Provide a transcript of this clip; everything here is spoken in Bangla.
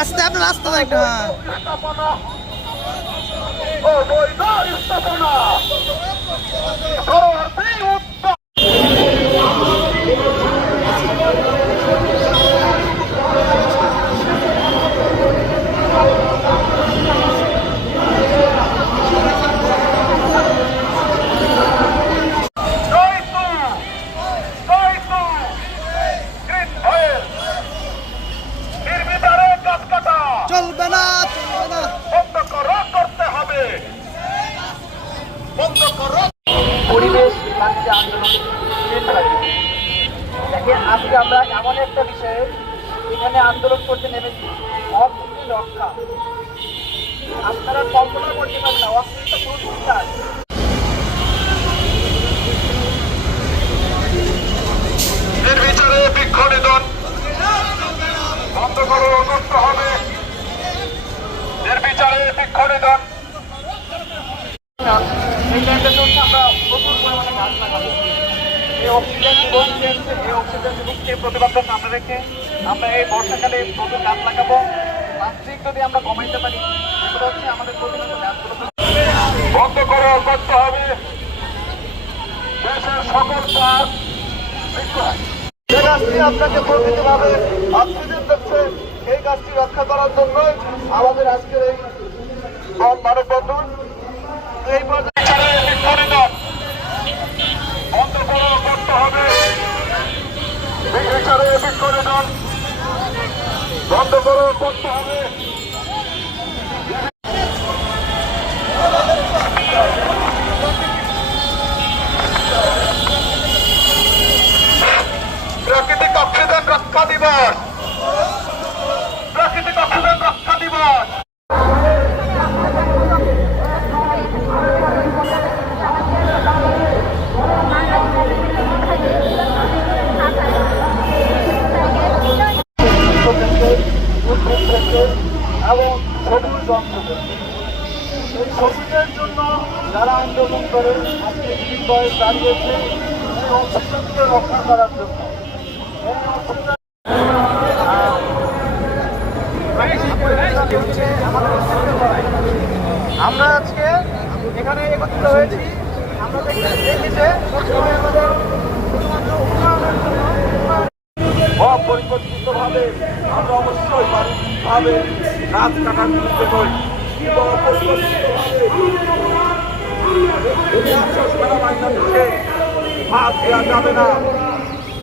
আস্তে আপনার রাস্তা দেখতে চলবে না পরিবেশ বাণিজ্য আন্দোলন দেখেন আজকে আমরা এমন একটা বিষয়ে এখানে আন্দোলন করতে নেমেছি অকৃতি রক্ষা। আপনারা কল্পনা করতে পারেন না অকৃত পুরস্কার নির্বিচারে বৃক্ষ নিধন বন্ধ করে করতে হবে। নির্বিচারে বৃক্ষ নিধন এই টাইমটা চলছে আমরা প্রচুর পরিমাণে গাছ লাগাবো। এই অক্সিজেন দিবসকে প্রতিবাদটা সামনে রেখে আমরা এই বর্ষাকালে প্রচুর গাছ লাগাবো। প্লাস্টিক যদি আমরা কমাইতে পারি এগুলো হচ্ছে আমাদের প্রতিনিয়ত গাছগুলো বন্ধ করে করতে হবে। দেশের সকল কাজ যে গাছটি আপনাকে প্রকৃতিভাবে অক্সিজেন দিচ্ছে এই গাছটি রক্ষা করার জন্য আমাদের আজকের এই মানববন্ধন। এই পর্যায়ে বৃক্ষনিধন বন্ধ করে করতে হবে। নির্বিচারে বৃক্ষনিধন বন্ধ করে করতে হবে। প্রাকৃতিক অক্সিজেন রক্ষা দিবস, প্রাকৃতিক অক্সিজেন রক্ষা দিবস। এবং সবুজ অঞ্চল এই সবুজের জন্য যারা আন্দোলন করে আজকে দিন বয়স দাঁড়িয়েছে এই অক্সিজেনকে রক্ষা করার জন্য। আমরা আজকে এখানে একত্রিত হয়েছি। আমরা দেখি যে সবসময় আমাদের শুধুমাত্র উন্নয়নের জন্য অপরিকল্পিতভাবে আমরা অবশ্যই বাণিজ্যিকভাবে গাছ কাটার বিরুদ্ধে নই, কিন্তু অপরিকল্পিতভাবে বাংলাদেশে ভাত দেওয়া যাবে না।